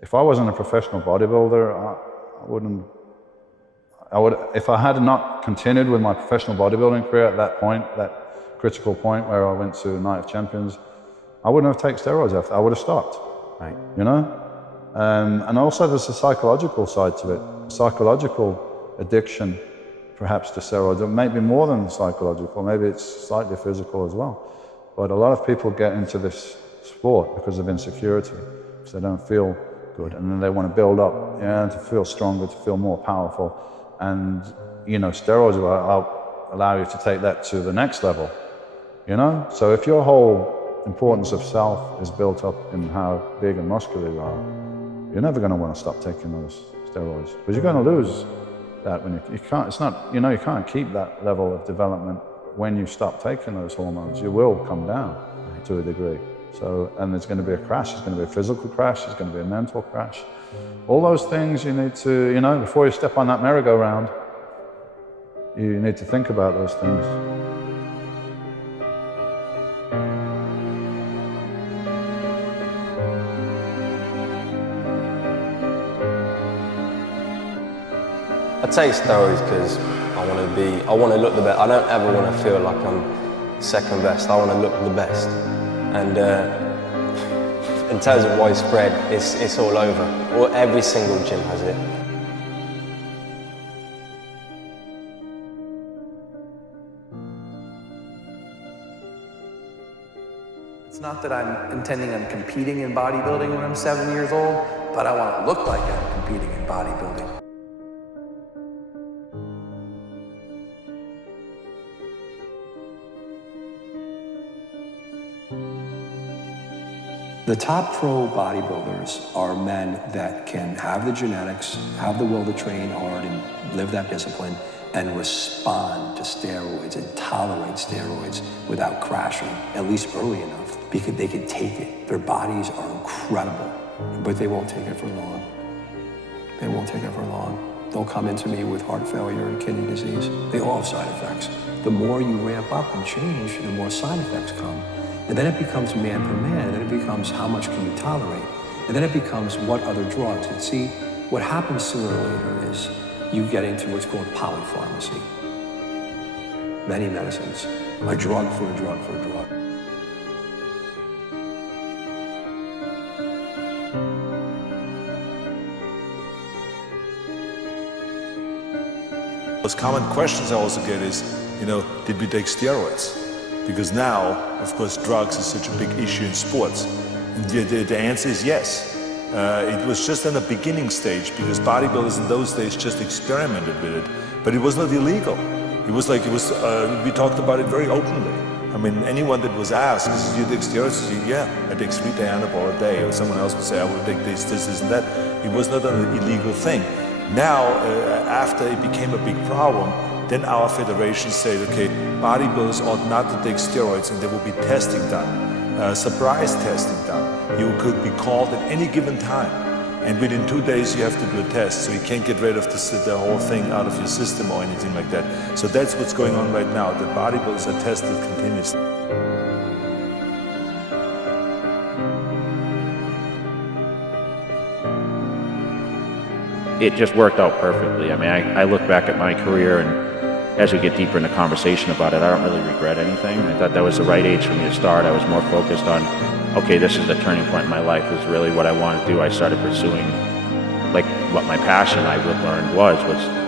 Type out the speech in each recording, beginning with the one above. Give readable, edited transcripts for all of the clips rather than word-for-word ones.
If I wasn't a professional bodybuilder, if I had not continued with my professional bodybuilding career at that point, that critical point where I went to Night of Champions, I wouldn't have taken steroids after. I would have stopped. Right. You know? And also there's a psychological side to it, psychological addiction perhaps to steroids. It may be more than psychological, maybe it's slightly physical as well. But a lot of people get into this sport because of insecurity, because they don't feel good, and then they want to build up, to feel stronger, to feel more powerful. And, steroids will allow you to take that to the next level, So if your whole importance of self is built up in how big and muscular you are, you're never going to want to stop taking those steroids, because you're going to lose that when you can't. It's not, you can't keep that level of development when you stop taking those hormones. You will come down to a degree. So, and there's going to be a crash. There's going to be a physical crash. There's going to be a mental crash. All those things you need to, before you step on that merry-go-round, you need to think about those things. I take steroids because I want to look the best. I don't ever want to feel like I'm second best. I want to look the best. And in terms of widespread, it's all over. Every single gym has it. It's not that I'm intending on competing in bodybuilding when I'm 7 years old, but I want to look like I'm competing in bodybuilding. The top pro bodybuilders are men that can have the genetics, have the will to train hard and live that discipline, and respond to steroids and tolerate steroids without crashing, at least early enough, because they can take it. Their bodies are incredible, but they won't take it for long. They won't take it for long. They'll come into me with heart failure and kidney disease. They all have side effects. The more you ramp up and change, the more side effects come. And then it becomes man per man, and then it becomes how much can you tolerate? And then it becomes what other drugs. And see, what happens sooner or later is you get into what's called polypharmacy. Many medicines, a drug for a drug for a drug. Most common questions I also get is, did we take steroids? Because now, of course, drugs is such a big issue in sports. And the answer is yes. It was just in the beginning stage, because bodybuilders in those days just experimented with it. But it was not illegal. We talked about it very openly. I mean, anyone that was asked, do you take steroids? Yeah, I take 3 Dianabol a day. Or someone else would say, I will take this, and that. It was not an illegal thing. Now, after it became a big problem, then our federation said, okay, bodybuilders ought not to take steroids, and there will be testing done, surprise testing done. You could be called at any given time, and within 2 days you have to do a test, so you can't get rid of the whole thing out of your system or anything like that. So that's what's going on right now. The bodybuilders are tested continuously. It just worked out perfectly. I mean, I look back at my career, and as we get deeper in the conversation about it, I don't really regret anything. I thought that was the right age for me to start. I was more focused on, okay, this is the turning point in my life. This is really what I want to do. I started pursuing, like, what my passion I learned was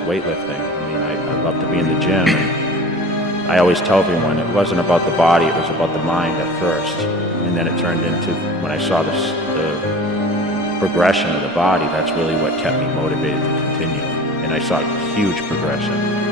weightlifting. I mean, I love to be in the gym. And I always tell everyone it wasn't about the body, it was about the mind at first. And then it turned into, when I saw the progression of the body, that's really what kept me motivated to continue. And I saw huge progression.